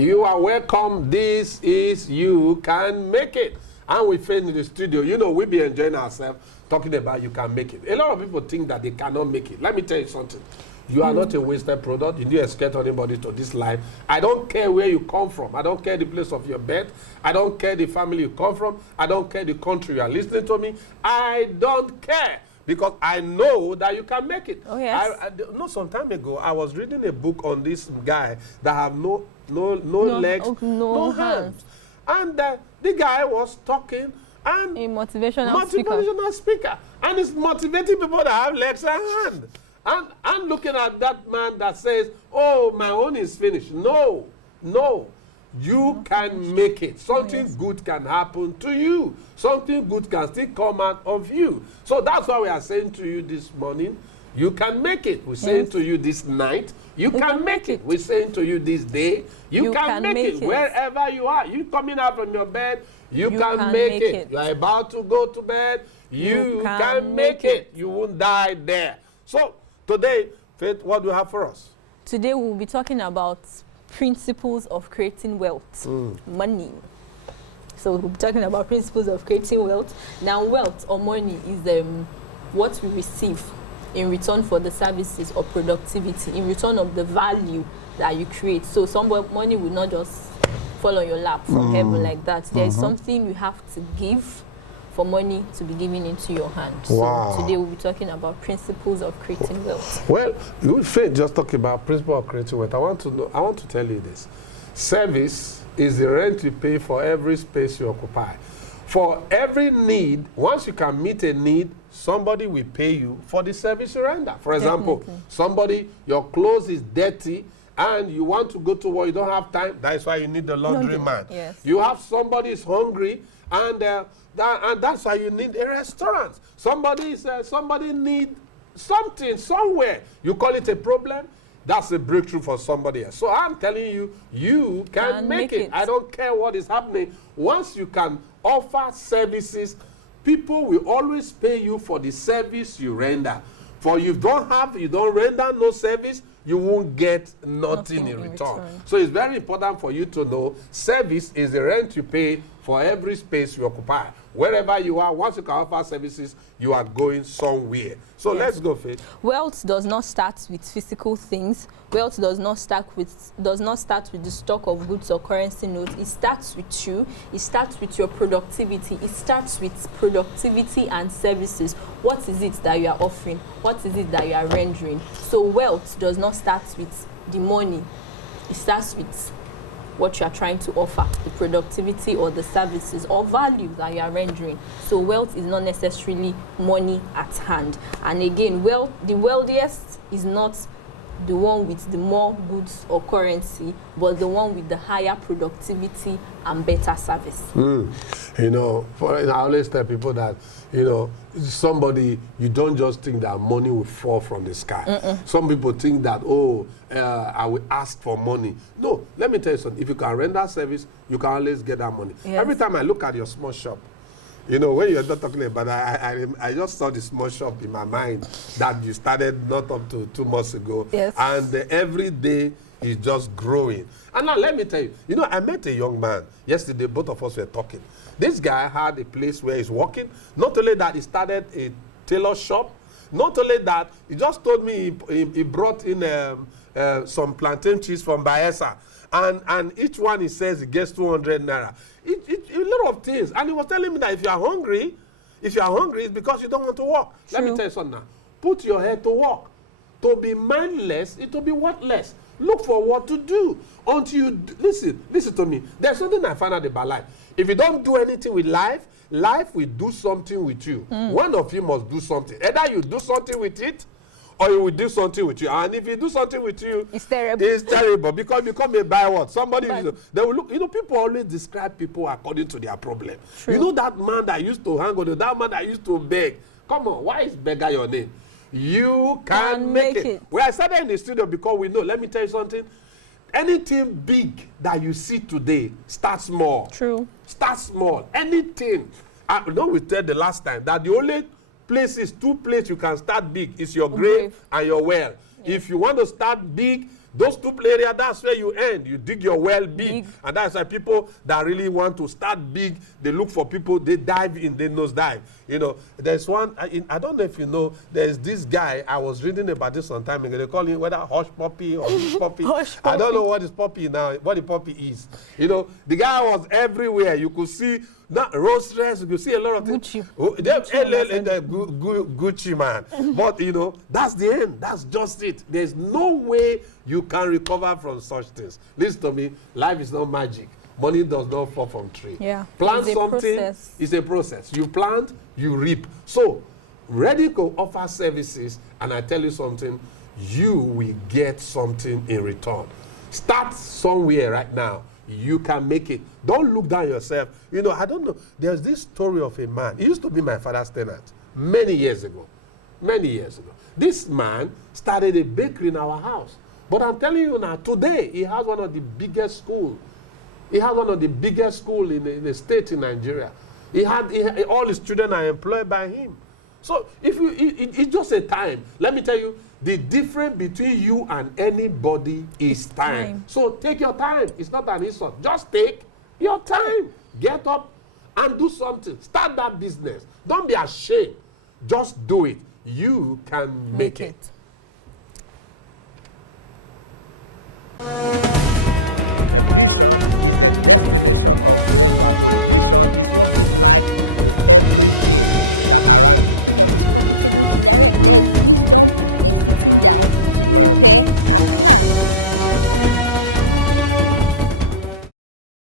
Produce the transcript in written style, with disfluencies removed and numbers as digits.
You are welcome. This is You Can Make It. And we fit in the studio. You know, we be enjoying ourselves talking about you can make it. A lot of people think that they cannot make it. Let me tell you something. You are not a wasted product. You didn't escape anybody to this life. I don't care where you come from. I don't care the place of your birth. I don't care the family you come from. I don't care the country you are listening to me. I don't care. Because I know that you can make it. Oh, yes. Some time ago, I was reading a book on this guy that have no legs, no hands. And the guy was talking and a motivational speaker. And it's motivating people that have legs and hands. And looking at that man that says, oh, my own is finished. No. You can make it. Something good can happen to you. Something good can still come out of you. So that's why we are saying to you this morning, you can make it. We're saying to you this night, you can make it. We're saying to you this day, you can make it. Wherever you are, you coming out from your bed, you can make it. You are about to go to bed, you can make it. You won't die there. So today, Faith, what do you have for us? Today we'll be talking about principles of creating wealth, money. So we'll be talking about principles of creating wealth. Now, wealth or money is what we receive in return for the services or productivity, in return of the value that you create. So some money will not just fall on your lap from heaven like that. There is something you have to give for money to be given into your hand. Wow. So today we'll be talking about principles of creating wealth. Well, Faith just talking about principle of creating wealth. I want to tell you this. Service is the rent you pay for every space you occupy. For every need, once you can meet a need, somebody will pay you for the service you render. For example, somebody, your clothes is dirty and you want to go to work, you don't have time. That is why you need the laundry man. Yes. You have somebody is hungry and that's why you need a restaurant. Somebody need something somewhere. You call it a problem. That's a breakthrough for somebody else. So I'm telling you, you can make it. I don't care what is happening. Once you can offer services, people will always pay you for the service you render. For you don't render no service, you won't get nothing in return. So it's very important for you to know service is the rent you pay for every space you occupy. Wherever you are, once you can offer services, you are going somewhere. So let's go, Faith. Wealth does not start with physical things. Wealth does not start with the stock of goods or currency notes. It starts with you. It starts with your productivity. It starts with productivity and services. What is it that you are offering? What is it that you are rendering? So wealth does not start with the money. It starts with what you are trying to offer, the productivity or the services or value that you are rendering. So wealth is not necessarily money at hand. And again, the wealthiest is not the one with the more goods or currency, but the one with the higher productivity and better service. You know, I always tell people that, you know, somebody, you don't just think that money will fall from the sky. Some people think that, I will ask for money. No, let me tell you something. If you can render service, you can always get that money. Yes. Every time I look at your small shop, you know, when you're not talking about I just saw the small shop in my mind that you started not up to 2 months ago. Yes. And every day is just growing. And now let me tell you, you know, I met a young man yesterday, both of us were talking. This guy had a place where he's working. Not only that, he started a tailor shop. Not only that, he just told me he brought in some plantain cheese from Bayelsa. And each one, he says, he gets 200 naira. A lot of things. And he was telling me that if you are hungry, it's because you don't want to work. True. Let me tell you something now. Put your head to work. To be mindless, it will be worthless. Look for what to do. Until you, listen to me. There's something I find out about life. If you don't do anything with life, life will do something with you. One of you must do something. Either you do something with it, or you will do something with you. And if you do something with you, it's terrible. It's terrible because you become a byword. Somebody, they will look, you know, people always describe people according to their problem. True. You know that man that used to hang on, that man that used to beg. Come on, why is beggar your name? You can make it. Well, I started in the studio because we know, let me tell you something. Anything big that you see today, start small. True. Start small. Anything. I know we said the last time that the only two places you can start big is your grave and your well. Yes. If you want to start big, Those 2 areas, that's where you end. You dig your well big. And that's why people that really want to start big, they look for people, they dive in, they nose dive. You know, there's one, I don't know if you know, there's this guy, I was reading about this some time ago. They call him whether hush puppy or puppy. I don't know what is puppy now, what the puppy is. You know, the guy was everywhere. You could see, not Rolls Royce, you could see a lot of things. Gucci, man. But, you know, that's the end. That's just it. There's no way you can recover from such things. Listen to me, life is not magic. Money does not fall from tree. Yeah. Plant It's something, it's a process. You plant, you reap. So, Redico offers services, and I tell you something, you will get something in return. Start somewhere right now. You can make it. Don't look down yourself. You know, I don't know. There's this story of a man. He used to be my father's tenant many years ago. Many years ago. This man started a bakery in our house. But I'm telling you now, today, he has one of the biggest schools. He has one of the biggest schools in the state in Nigeria. All his children are employed by him. So if you, it's just a time. Let me tell you, the difference between you and anybody is time. So take your time. It's not an insult. Just take your time. Get up and do something. Start that business. Don't be ashamed. Just do it. You can make it.